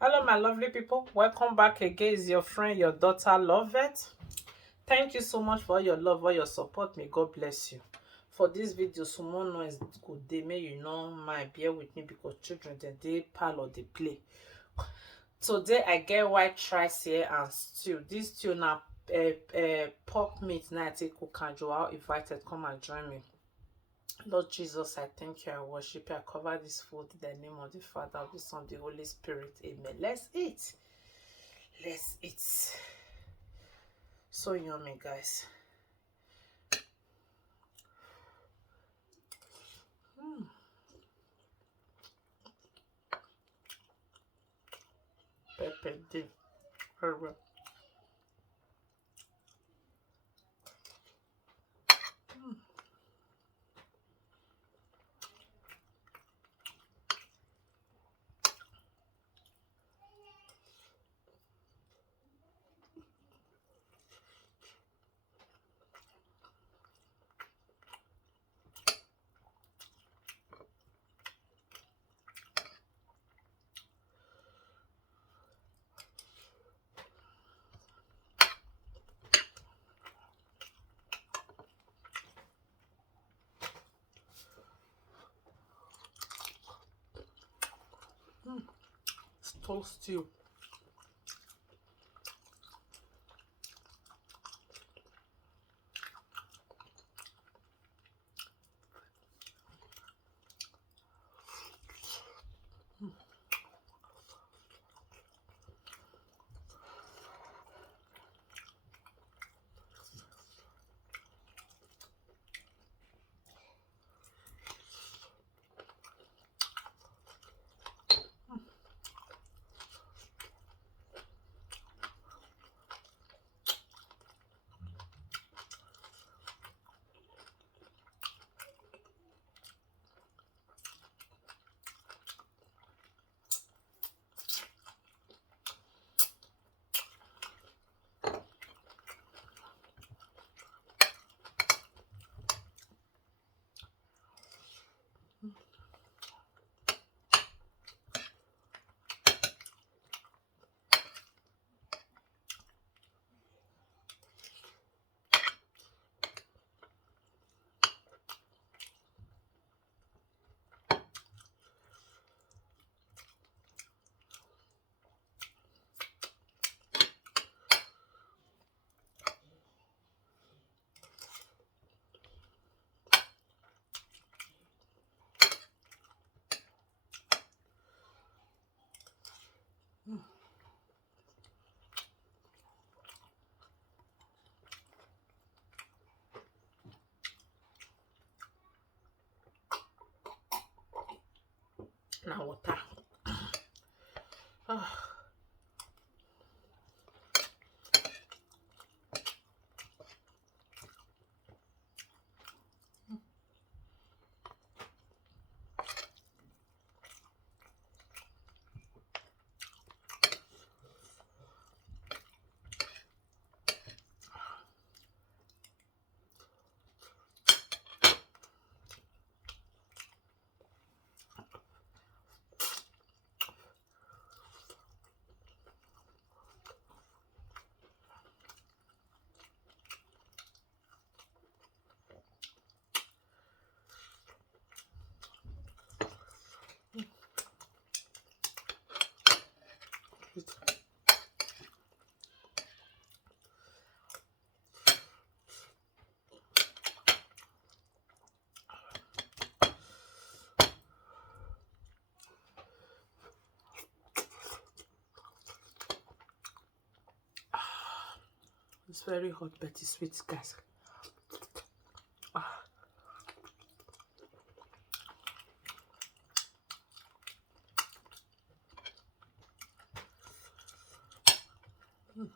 Hello, my lovely people. Welcome back again. Is your friend, your daughter, Lovette. Thank you so much for all your love, all your support. May God bless you. For this video, someone noise good day. May you know my bear with me because children they pal or they play. Today I get white rice here and stew. This stew now pork meat. Now I take cook and Joao invited. Come and join me. Lord Jesus, I thank you, I worship you, I cover this food in the name of the Father, of the Son, of the Holy Spirit. Amen. Let's eat. Let's eat. So yummy, guys. Mm. Pepper dip. Very well. Mm. Mm. Stole stew. Mm. Now water. Ah. It's very hot, but it's sweet, guys. Ah. Mm.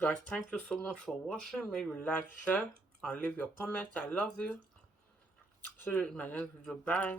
Guys, thank you so much for watching. May you like, share, and leave your comments. I love you. See you in my next video. Bye.